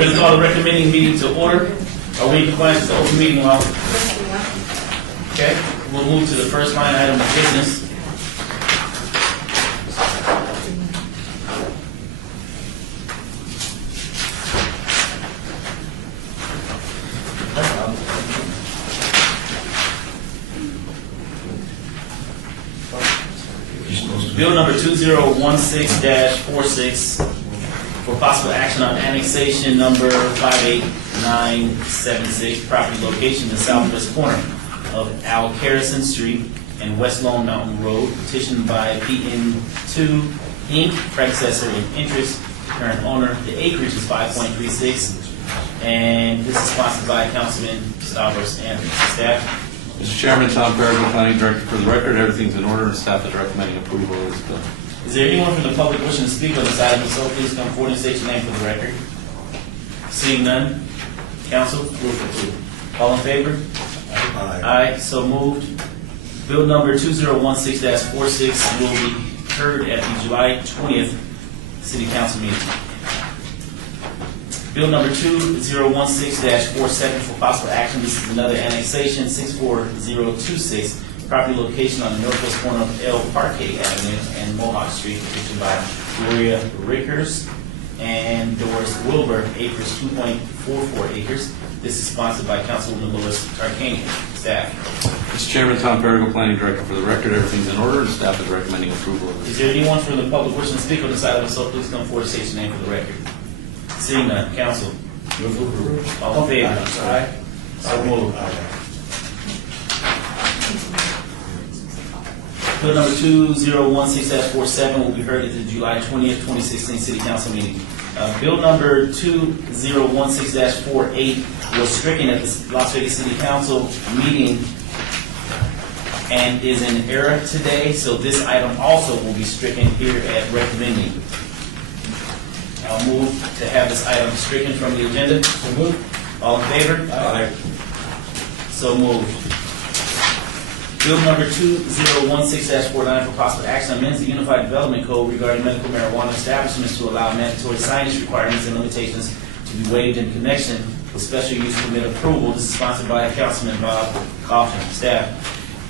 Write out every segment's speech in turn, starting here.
We're going to call the recommending meeting to order. Are we in compliance with the open meeting law? Okay, we'll move to the first line item of business. Bill number 2016-46 for possible action on annexation number 58976, property location in the southwest corner of Al Carrison Street and West Lone Mountain Road, petitioned by PN2 Inc., predecessor in interest, current owner. The acreage is 5.36, and this is sponsored by Councilman Stavros Anthony. Staff? Mr. Chairman, Tom Peregrine, Planning Director. For the record, everything's in order and staff is recommending approval of this bill. Is there anyone from the public wishing to speak on this item? So please come forward and state your name for the record. Seeing none, council, move for approval. All in favor? Aye. Aye, so moved. Bill number 2016-46 will be heard at the July 20th City Council meeting. Bill number 2016-47 for possible action. This is another annexation, 64026, property location on the northwest corner of El Parque Avenue and Mohawk Street, petitioned by Gloria Rickers and Doris Wilbur, acres 2.44 acres. This is sponsored by Councilwoman Lois Tarkanian. Staff. Mr. Chairman, Tom Peregrine, Planning Director. For the record, everything's in order and staff is recommending approval of this. Is there anyone from the public wishing to speak on this item? So please come forward and state your name for the record. Seeing none, council. All in favor? Aye. So moved. Bill number 2016-47 will be heard at the July 20th, 2016 City Council meeting. Bill number 2016-48 was stricken at the Las Vegas City Council meeting and is in error today, so this item also will be stricken here at recommending. I'll move to have this item stricken from the agenda. So moved. All in favor? Aye. So moved. Bill number 2016-49 for possible action amends the Unified Development Code regarding medical marijuana establishments to allow mandatory signage requirements and limitations to be waived in connection with special use permit approval. This is sponsored by Councilman Bob Coughlin. Staff.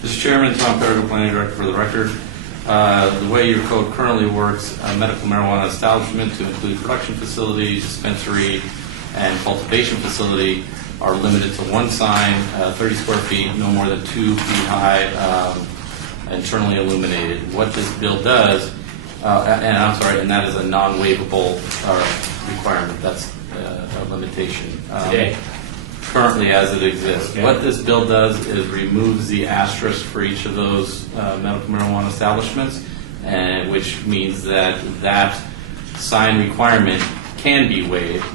Mr. Chairman, Tom Peregrine, Planning Director. For the record, the way your code currently works, a medical marijuana establishment to include production facility, dispensary, and cultivation facility are limited to one sign, 30 square feet, no more than 2 feet high, internally illuminated. What this bill does, and that is a non-waivable requirement. That's a limitation. Today. Currently as it exists. Okay. What this bill does is removes the asterisk for each of those medical marijuana establishments, and which means that that sign requirement can be waived.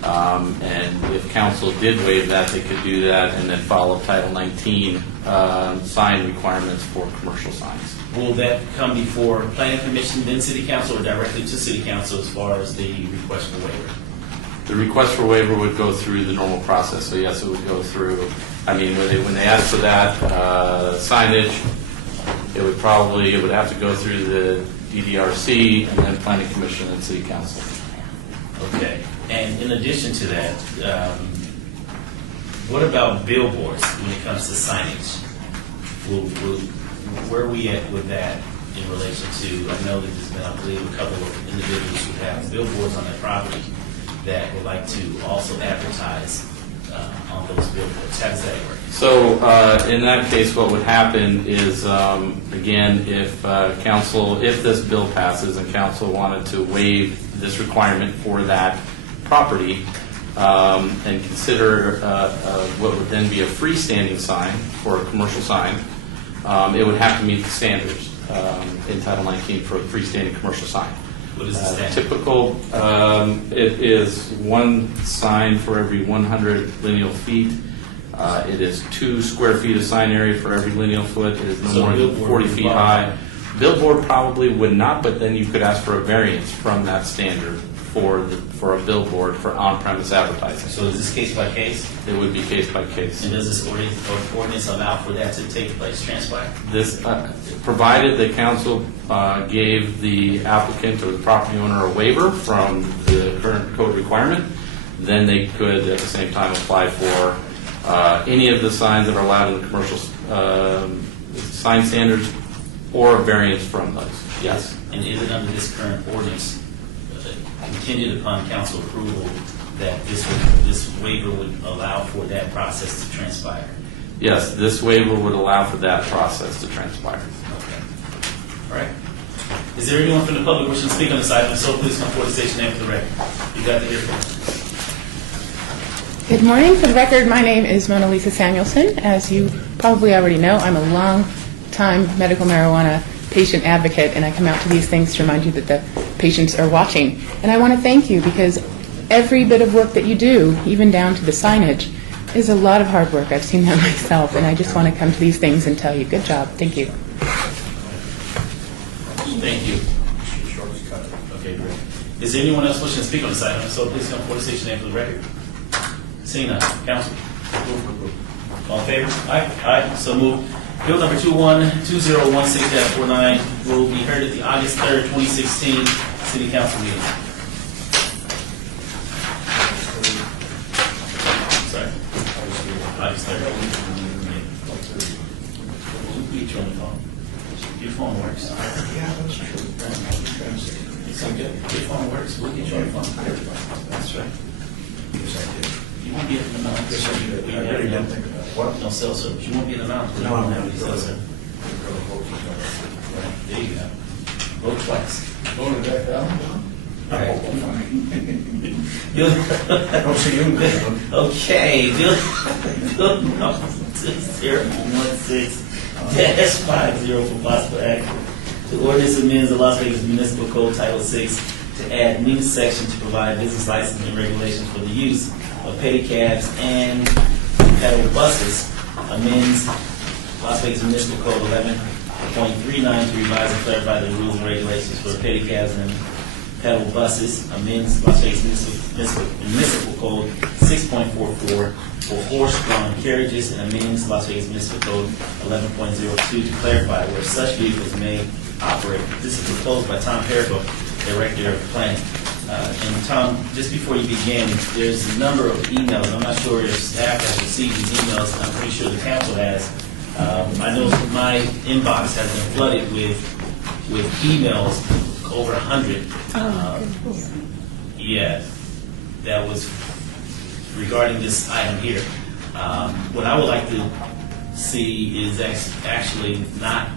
And if council did waive that, they could do that and then follow Title 19 sign requirements for commercial signs. Will that come before Planning Commission, then City Council, or directly to City Council as far as the request for waiver? The request for waiver would go through the normal process. So yes, it would go through. I mean, when they ask for that signage, it would have to go through the DDRC and then Planning Commission and City Council. Okay. And in addition to that, what about billboards when it comes to signage? Where are we at with that in relation to, I know that there's been, I believe, a couple of individuals who have billboards on their property that would like to also advertise on those billboards. How does that work? So in that case, what would happen is, again, if this bill passes and council wanted to waive this requirement for that property and consider what would then be a freestanding sign for a commercial sign, it would have to meet the standards in Title 19 for a freestanding commercial sign. What is the standard? Typical, it is one sign for every 100 lineal feet. It is 2 square feet of sign area for every lineal foot. It is no more than 40 feet high. Billboard probably would not, but then you could ask for a variance from that standard for a billboard for on-premise advertising. So is this case by case? It would be case by case. And does this ordinance allow for that to take place, transpire? This, provided the council gave the applicant or the property owner a waiver from the current code requirement, then they could at the same time apply for any of the signs that are allowed in the commercial sign standards or a variance from those. Yes. And is it under this current ordinance, contingent upon council approval, that this waiver would allow for that process to transpire? Yes, this waiver would allow for that process to transpire. Okay. All right. Is there anyone from the public wishing to speak on this item? If so, please come forward and state your name for the record. You got the earphone. Good morning. For the record, my name is Mona Lisa Samuelson. As you probably already know, I'm a long-time medical marijuana patient advocate, and I come out to these things to remind you that the patients are watching. And I want to thank you because every bit of work that you do, even down to the signage, is a lot of hard work. I've seen that myself, and I just want to come to these things and tell you, good job. Thank you. Thank you. Okay, great. Is there anyone else wishing to speak on this item? So please come forward and state your name for the record. Seeing none. Council. All in favor? Aye. Aye. So moved. Bill number 2016-49 will be heard at the August 3rd, 2016 City Council meeting. Sorry. August 3rd. Get your phone. Your phone works. Yeah, that's true. It's so good. Your phone works. We'll get you on your phone. That's right. Yes, I did. You won't be at the mountains. Yes, I did. I really didn't think about it. What? No cell service. You won't be in the mountains. No, You won't no, have any cell service. There you go. Vote twice. Going back down? All right. I don't see you. Okay. Bill number 2016-50 for possible action. The ordinance amends the Las Vegas Municipal Code Title 6 to add new section to provide business licensing regulations for the use of pedicabs and pedal buses. Amends Las Vegas Municipal Code 11.39 to revise and clarify the rules and regulations for pedicabs and pedal buses. Amends Las Vegas Municipal Code 6.44 for horse-drawn carriages, and amends Las Vegas Municipal Code 11.02 to clarify where such vehicles may operate. This is proposed by Tom Perico, Director of Planning. And Tom, just before you begin, there's a number of emails. I'm not sure if staff has received these emails. I'm pretty sure the council has. I know my inbox has been flooded with emails, over 100. Yeah, that was regarding this item here. What I would like to see is actually not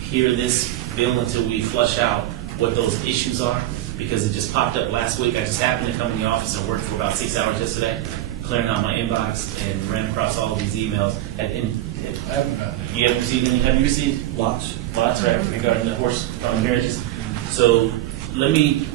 hear this bill until we flush out what those issues are, because it just popped up last week. I just happened to come in the office and work for about 6 hours yesterday, clearing out my inbox, and ran across all of these emails. You haven't received any? Have you received? Lots. Lots, right, regarding the horse carriages. So let me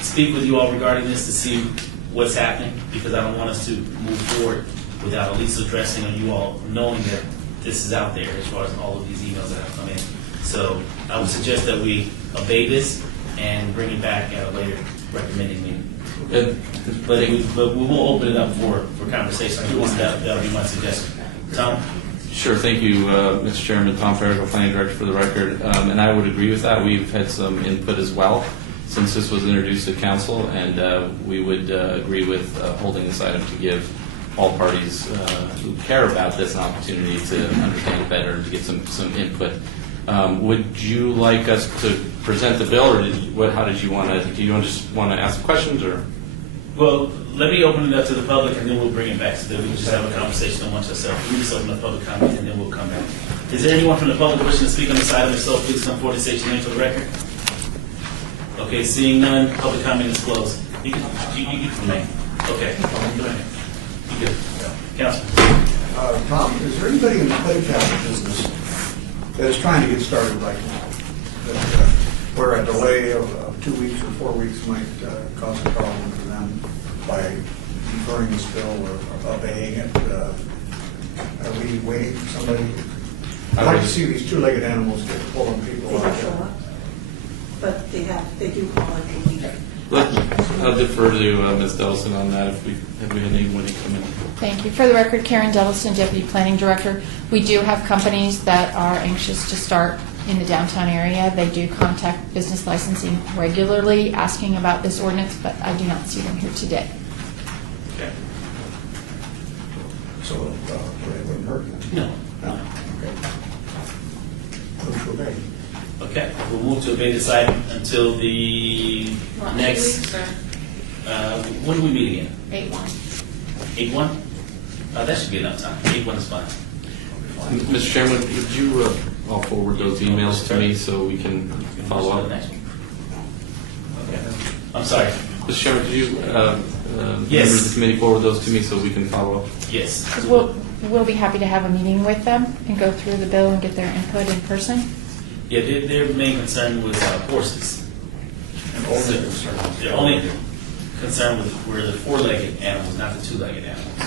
speak with you all regarding this to see what's happening, because I don't want us to move forward without at least addressing and you all knowing that this is out there as far as all of these emails that have come in. So I would suggest that we obey this and bring it back at a later recommended meeting. But we will open it up for conversation. That'll be my suggestion. Tom? Sure, thank you, Mr. Chairman. Tom Perico, Planning Director for the record. And I would agree with that. We've had some input as well since this was introduced to council, and we would agree with holding this item to give all parties who care about this an opportunity to understand it better and to get some input. Would you like us to present the bill, or how did you want to? Do you just want to ask questions, or? Well, let me open it up to the public, and then we'll bring it back so that we can just have a conversation amongst ourselves. We just open up public comment, and then we'll come back. Is there anyone from the public wishing to speak on this item? If so, please come forward and state your name for the record. Okay, seeing none, public comment is closed. You can remain. Okay, go ahead. You good? Councilman. Tom, is there anybody in the pedicab business that is trying to get started right now? That, where a delay of 2 weeks or 4 weeks might cause a problem for them by deferring this bill or obeying it? Are we waiting for somebody? I'd like to see these two-legged animals get pulling people They out don't show there. up, but they do call and they need it. I'll defer to Ms. Dellison on that if we had anybody come in. Thank you. For the record, Karen Dellison, Deputy Planning Director. We do have companies that are anxious to start in the downtown area. They do contact business licensing regularly asking about this ordinance, but I do not see them here today. Okay. So it wouldn't hurt them. No. No? Okay. Move to obey. Okay, we'll move to obey this item until the next, when do we meet again? 8-1. 8-1? That should be enough time. 8-1 is fine. Mr. Chairman, would you all forward those emails to me so we can follow What's up? the next one? Okay. I'm sorry. Mr. Chairman, could you, Yes. members of the committee, forward those to me so we can follow up? Yes. 'Cause we'll be happy to have a meeting with them and go through the bill and get their input in person. Yeah, their main concern was horses. And all the concerns. Their only concern were the four-legged animals, not the two-legged animals.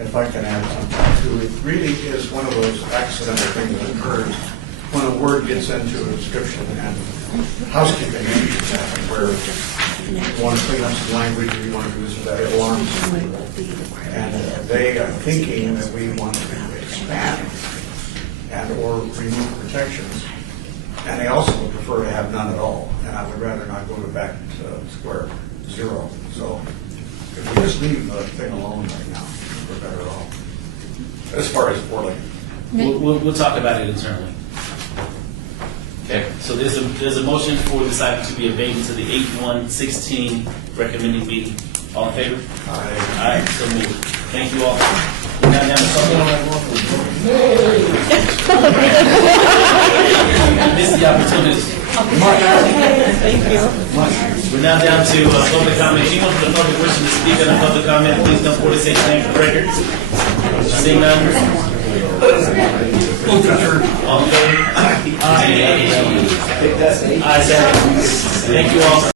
If I can add something too, it really is one of those accidental things that occurs when a word gets into a description and housekeeping issues happen where you want to clean up some language, or you want to do this or that, it alarms people. And they are thinking that we want to expand and/or remove protections. And they also would prefer to have none at all. And I would rather not go back to square zero. So if we just leave the thing alone right now, we're better off. As far as four-legged. We'll talk about it internally. Okay, so there's a motion for this item to be abated to the 8/1/16 recommended meeting. All in favor? Aye, so moved. Thank you all. We're now down to This is the opportunity. Thank you. We're now down to public comment. Anyone from the public wishing to speak on the public comment, please come forward and say your name for the record. Seeing none? All in favor? Aye. Aye, second. Thank you all.